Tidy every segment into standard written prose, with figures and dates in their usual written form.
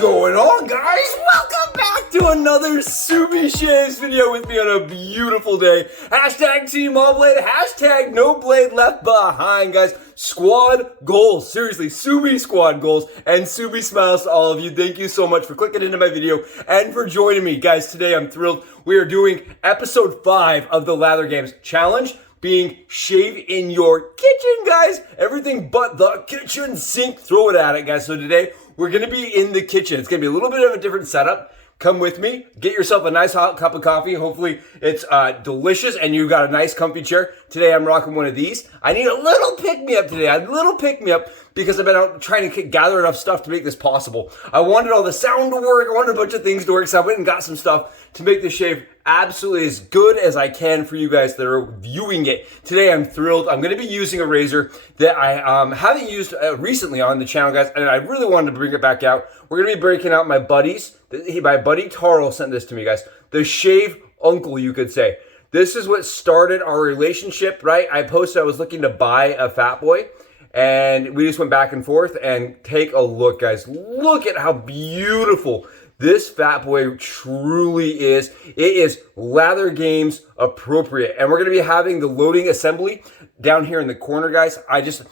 going on, guys? Welcome back to another Subi Shaves video with me on a beautiful day. Hashtag Team All Blade, hashtag no blade left behind, guys. Squad goals, seriously, Subi squad goals, and Subi smiles to all of you. Thank you so much for clicking into my video and for joining me. Guys, today I'm thrilled. We are doing episode 5 of the Lather Games challenge, being shave in your kitchen, guys. Everything but the kitchen sink. Throw it at it, guys. So today, we're going to be in the kitchen. It's going to be a little bit of a different setup. Come with me. Get yourself a nice hot cup of coffee. Hopefully, it's delicious and you've got a nice comfy chair. Today, I'm rocking one of these. I need a little pick-me-up today. A little pick-me-up because I've been out trying to gather enough stuff to make this possible. I wanted all the sound to work. I wanted a bunch of things to work. So I went and got some stuff to make this shave absolutely as good as I can for you guys that are viewing it. Today, I'm thrilled. I'm going to be using a razor that I haven't used recently on the channel, guys, and I really wanted to bring it back out. We're going to be breaking out my buddies. My buddy Taro sent this to me, guys. The shave uncle, you could say. This is what started our relationship, right? I posted I was looking to buy a Fatboy, and we just went back and forth, and take a look, guys. Look at how beautiful this Fatboy truly is. It is Lather Games appropriate. And we're going to be having the loading assembly down here in the corner, guys. I just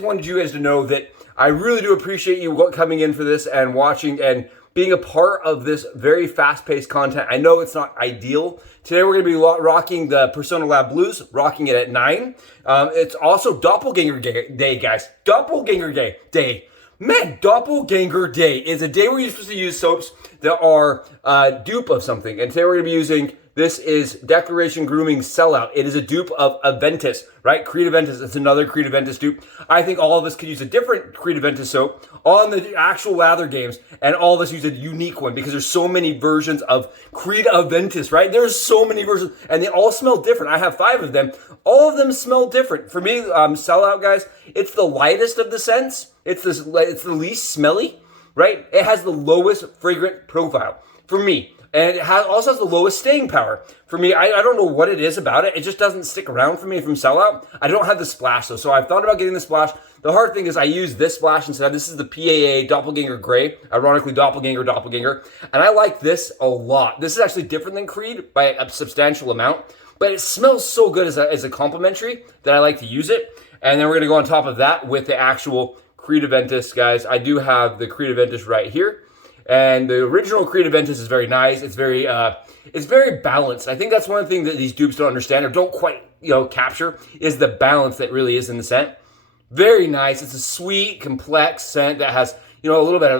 wanted you guys to know that I really do appreciate you coming in for this and watching and being a part of this very fast-paced content. I know it's not ideal. Today we're going to be rocking the Personna Lab Blues, rocking it at 9. It's also Doppelganger Day, guys. Doppelganger Day. Man, Doppelganger Day is a day where you're supposed to use soaps that are dupe of something. And today we're going to be using, this is Declaration Grooming Sellout. It is a dupe of Aventus, right? Creed Aventus, it's another Creed Aventus dupe. I think all of us could use a different Creed Aventus soap on the actual Lather Games, and all of us use a unique one because there's so many versions of Creed Aventus, right? There's so many versions, and they all smell different. I have 5 of them. All of them smell different. For me, Sellout, guys, it's the lightest of the scents. It's the least smelly, right? It has the lowest fragrant profile for me. And it also has the lowest staying power. For me, I don't know what it is about it. It just doesn't stick around for me from Sellout. I don't have the splash, though. So I've thought about getting the splash. The hard thing is I use this splash instead. This is the PAA Doppelganger Gray. Ironically, Doppelganger. And I like this a lot. This is actually different than Creed by a substantial amount. But it smells so good as a complimentary that I like to use it. And then we're going to go on top of that with the actual Creed Aventus, guys. I do have the Creed Aventus right here. And the original Creed Aventus is very nice. It's very balanced. I think that's one thing that these dupes don't understand or don't quite, capture is the balance that really is in the scent. Very nice. It's a sweet, complex scent that has, a little bit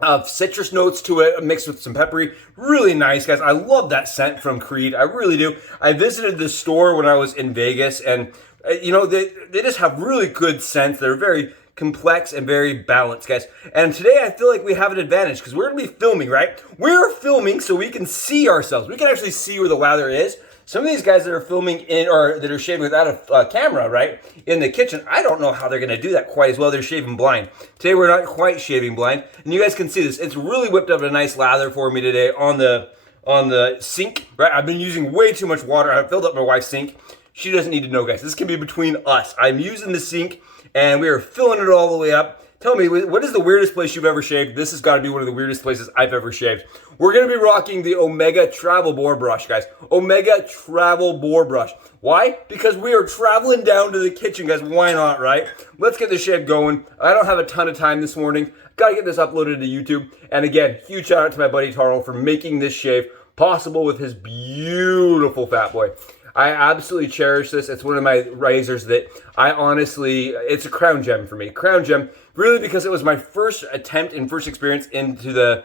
of citrus notes to it mixed with some peppery. Really nice, guys. I love that scent from Creed. I really do. I visited the store when I was in Vegas, and they just have really good scents. They're very complex and very balanced, guys. And today I feel like we have an advantage because we're going to be filming, right? We're filming so we can see ourselves. We can actually see where the lather is. Some of these guys that are filming or that are shaving without a camera, right, in the kitchen, I don't know how they're going to do that quite as well. They're shaving blind. Today we're not quite shaving blind. And you guys can see this. It's really whipped up a nice lather for me today on the sink, right? I've been using way too much water. I filled up my wife's sink. She doesn't need to know, guys. This can be between us. I'm using the sink, and we are filling it all the way up. Tell me, what is the weirdest place you've ever shaved? This has got to be one of the weirdest places I've ever shaved. We're going to be rocking the Omega Travel Bore Brush, guys. Omega Travel Bore Brush. Why? Because we are traveling down to the kitchen, guys. Why not, right? Let's get the shave going. I don't have a ton of time this morning. Got to get this uploaded to YouTube. And again, huge shout out to my buddy Taro for making this shave possible with his beautiful Fatboy. I absolutely cherish this. It's one of my razors that I honestly, it's a crown gem for me. Crown gem, really, because it was my first attempt and first experience into the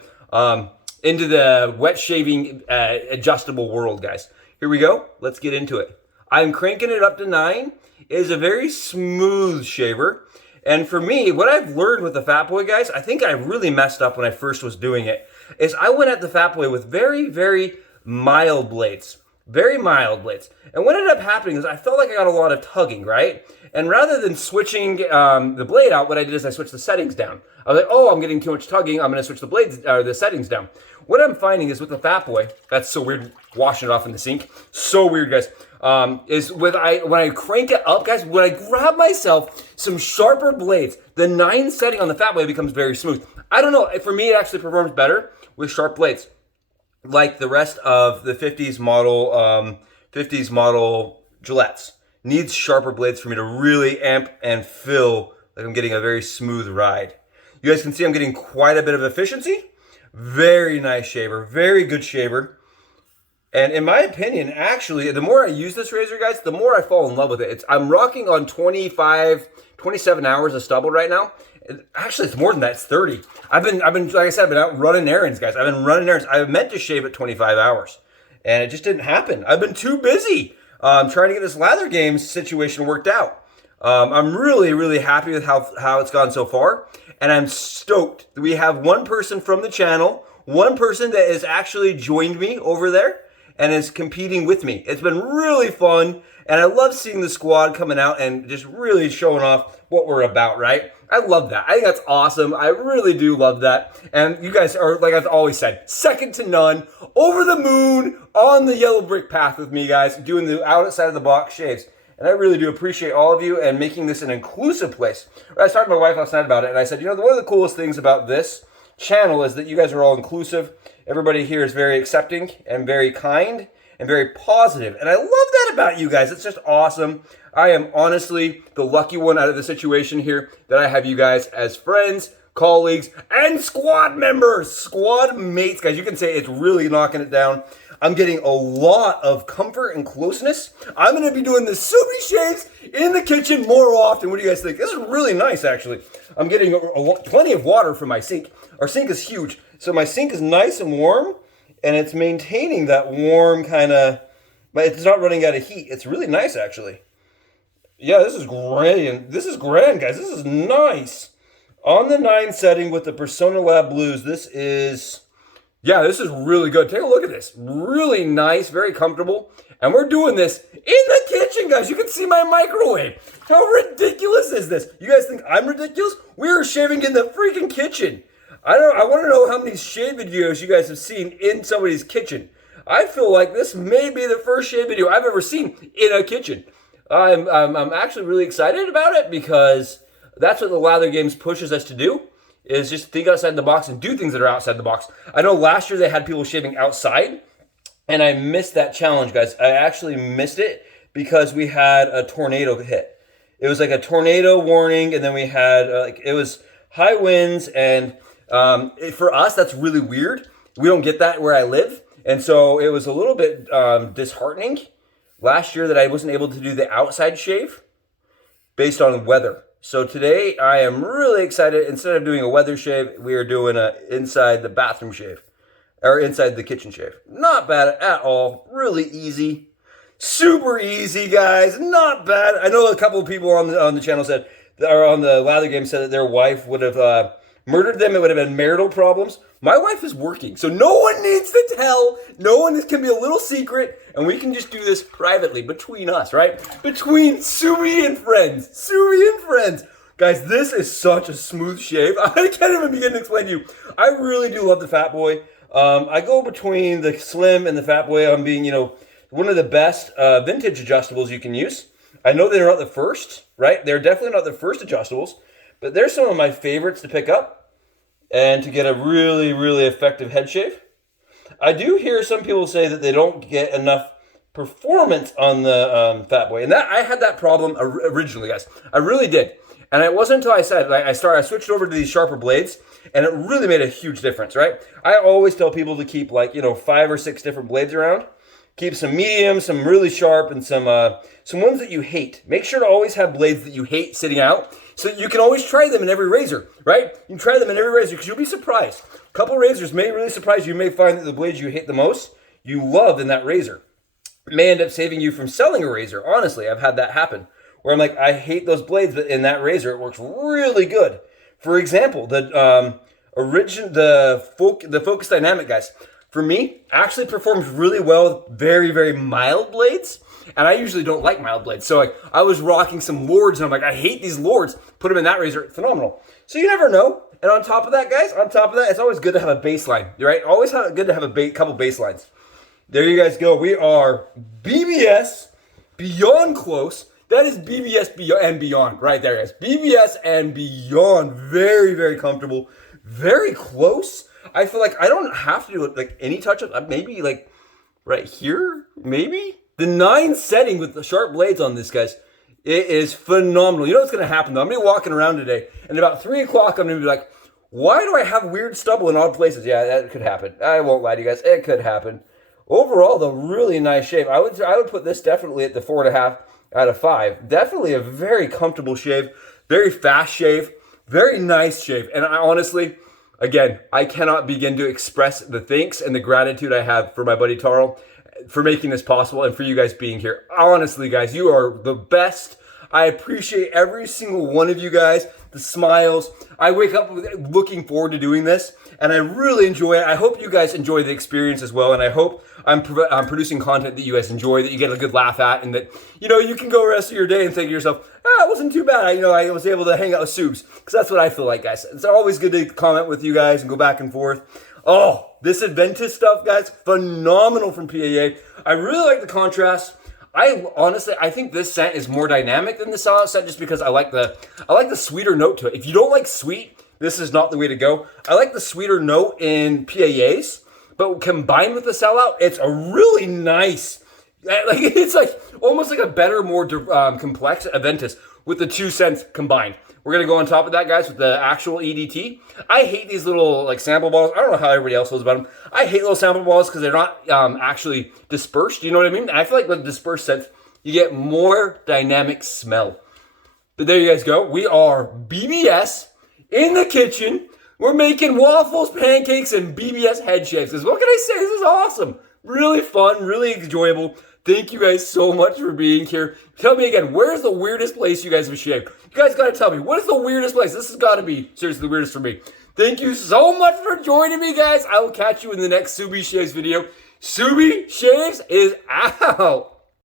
wet shaving adjustable world, guys. Here we go. Let's get into it. I'm cranking it up to 9. It is a very smooth shaver. And for me, what I've learned with the Fatboy, guys, I think I really messed up when I first was doing it, is I went at the Fatboy with very, very mild blades. Very mild blades. And what ended up happening is I felt like I got a lot of tugging, right? And rather than switching the blade out, what I did is I switched the settings down. I was like, oh, I'm getting too much tugging. I'm going to switch the settings down. what I'm finding is with the Fatboy, that's so weird, washing it off in the sink. So weird, guys. Is when I crank it up, guys, when I grab myself some sharper blades, the 9 setting on the Fatboy becomes very smooth. I don't know, for me it actually performs better with sharp blades. Like the rest of the 50s model Gillettes. Needs sharper blades for me to really amp and feel like I'm getting a very smooth ride. You guys can see I'm getting quite a bit of efficiency. Very nice shaver, very good shaver. And in my opinion, actually, the more I use this razor, guys, the more I fall in love with it. I'm rocking on 27 hours of stubble right now. Actually, it's more than that. It's 30. I've been, like I said, I've been out running errands, guys. I've been running errands. I meant to shave at 25 hours, and it just didn't happen. I've been too busy trying to get this Lather Games situation worked out. I'm really, really happy with how it's gone so far, and I'm stoked. We have one person from the channel, one person that has actually joined me over there and is competing with me. It's been really fun, and I love seeing the squad coming out and just really showing off what we're about, right? I love that. I think that's awesome. I really do love that. And you guys are, like I've always said, second to none, over the moon, on the yellow brick path with me, guys, doing the outside of the box shaves. And I really do appreciate all of you and making this an inclusive place. I was talking to my wife last night about it, and I said, you know, one of the coolest things about this channel is that you guys are all inclusive. Everybody here is very accepting and very kind and very positive. And I love that about you guys. It's just awesome. I am honestly the lucky one out of the situation here that I have you guys as friends, colleagues, and squad members, squad mates. Guys, you can say it's really knocking it down. I'm getting a lot of comfort and closeness. I'm going to be doing the Subi shaves in the kitchen more often. What do you guys think? This is really nice, actually. I'm getting plenty of water from my sink. Our sink is huge. So my sink is nice and warm, and it's maintaining that warm kind of, but it's not running out of heat. It's really nice, actually. Yeah, this is grand. This is grand, guys. This is nice. On the 9 setting with the Personna Lab Blues, this is really good. Take a look at this. Really nice, very comfortable. And we're doing this in the kitchen, guys. You can see my microwave. How ridiculous is this? You guys think I'm ridiculous? We are shaving in the freaking kitchen. I want to know how many shave videos you guys have seen in somebody's kitchen. I feel like this may be the first shave video I've ever seen in a kitchen. I'm actually really excited about it because that's what the Lather Games pushes us to do, is just think outside the box and do things that are outside the box. I know last year they had people shaving outside, and I missed that challenge, guys. I actually missed it because we had a tornado hit. It was like a tornado warning, and then we had, it was high winds, and for us, that's really weird. We don't get that where I live, and so it was a little bit disheartening last year that I wasn't able to do the outside shave based on weather. So today I am really excited. Instead of doing a weather shave, we are doing a inside the bathroom shave, or inside the kitchen shave. Not bad at all. Really easy. Super easy, guys. Not bad. I know a couple of people on the channel said, or on the Lather Game said that their wife would have murdered them. It would have been marital problems. My wife is working, so no one needs to tell. No one, this can be a little secret, and we can just do this privately between us, right? Between Subi and friends. Subi and friends. Guys, this is such a smooth shave. I can't even begin to explain to you. I really do love the Fatboy. I go between the Slim and the Fatboy on being, one of the best vintage adjustables you can use. I know they're not the first, right? They're definitely not the first adjustables, but they're some of my favorites to pick up and to get a really, really effective head shave. I do hear some people say that they don't get enough performance on the Fatboy, and that I had that problem originally, guys. I really did, and it wasn't until I said I switched over to these sharper blades, and it really made a huge difference, right? I always tell people to keep 5 or 6 different blades around. Keep some medium, some really sharp, and some ones that you hate. Make sure to always have blades that you hate sitting out, so you can always try them in every razor, right? You can try them in every razor because you'll be surprised. A couple razors may really surprise you. You may find that the blades you hate the most, you love in that razor. It may end up saving you from selling a razor. Honestly, I've had that happen where I'm like, I hate those blades, but in that razor, it works really good. For example, the Focus Dynamic, guys, for me, actually performs really well with very, very mild blades. And I usually don't like mild blades. So I was rocking some Lords, and I'm like, I hate these Lords. Put them in that razor, phenomenal. So you never know. And on top of that, guys, it's always good to have a baseline, right? Always good to have a couple baselines. There you guys go. We are BBS beyond close. That is BBS and beyond right there, guys. BBS and beyond. Very, very comfortable. Very close. I feel like I don't have to do like any touch-up. Maybe like right here, maybe? The 9 setting with the sharp blades on this, guys. It is phenomenal. You know what's going to happen, though? I'm going to be walking around today, and about 3 o'clock, I'm going to be like, why do I have weird stubble in odd places? Yeah, that could happen. I won't lie to you guys. It could happen. Overall, though, really nice shave. I would put this definitely at the 4.5 out of 5. Definitely a very comfortable shave. Very fast shave. Very nice shave. And I honestly, again, I cannot begin to express the thanks and the gratitude I have for my buddy Tarl for making this possible and for you guys being here. Honestly, guys, you are the best. I appreciate every single one of you guys, the smiles. I wake up looking forward to doing this, and I really enjoy it. I hope you guys enjoy the experience as well, and I hope I'm producing content that you guys enjoy, that you get a good laugh at, and that, you know, you can go the rest of your day and think to yourself, it wasn't too bad. I was able to hang out with Subs, because that's what I feel like, guys. It's always good to comment with you guys and go back and forth. Oh, this Aventus stuff, guys, phenomenal from PAA. I really like the contrast. I think this scent is more dynamic than the Sellout scent just because I like the sweeter note to it. If you don't like sweet, this is not the way to go. I like the sweeter note in PAAs, but combined with the Sellout, it's a really nice, it's like almost like a better, more complex Aventus with the 2 scents combined. We're going to go on top of that, guys, with the actual EDT. I hate these little like sample balls. I don't know how everybody else feels about them. I hate little sample balls because they're not actually dispersed. You know what I mean? I feel like with dispersed scents, you get more dynamic smell. But there you guys go. We are BBS in the kitchen. We're making waffles, pancakes, and BBS head shaves. What can I say? This is awesome. Really fun, really enjoyable. Thank you guys so much for being here. Tell me again, where's the weirdest place you guys have shaved? You guys got to tell me, what is the weirdest place? This has got to be seriously the weirdest for me. Thank you so much for joining me, guys. I will catch you in the next Subi Shaves video. Subi Shaves is out.